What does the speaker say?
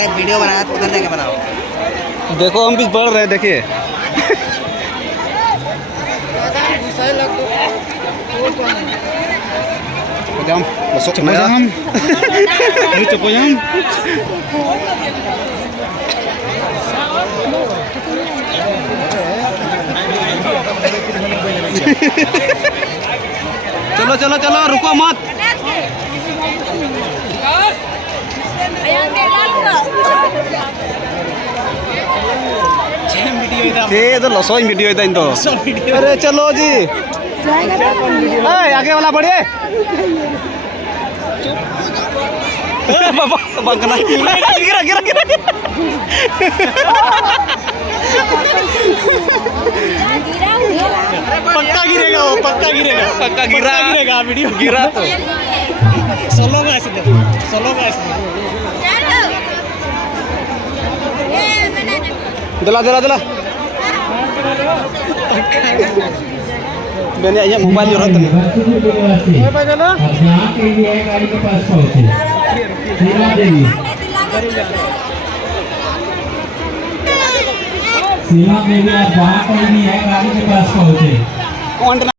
अरे वीडियो बनाया तो उधर जाके बनाओ। देखो हम भी बढ़ रहे हैं, देखिए। Jam, masuk Cepat ya. jam. Ayo cepat jam. चलो चलो चलो, रुको मत। ये तो लसोई वीडियो है तो। अरे चलो जी। आगे वाला बढ़िए। बाबा बंकना गिरा गिरा गिरा। पक्का गिरेगा वो, पक्का गिरेगा, पक्का गिरा गिरेगा वीडियो। गिरा तो सोलो का ऐसे देखो, सोलो का ऐसे देखो। दिला दिला दिला। मैंने ये मोबाइल जरूरत नहीं। गाड़ी के पास पहुंचे सीमा देवी आप वहाँ कहीं भी है गाड़ी के पास पहुंचे।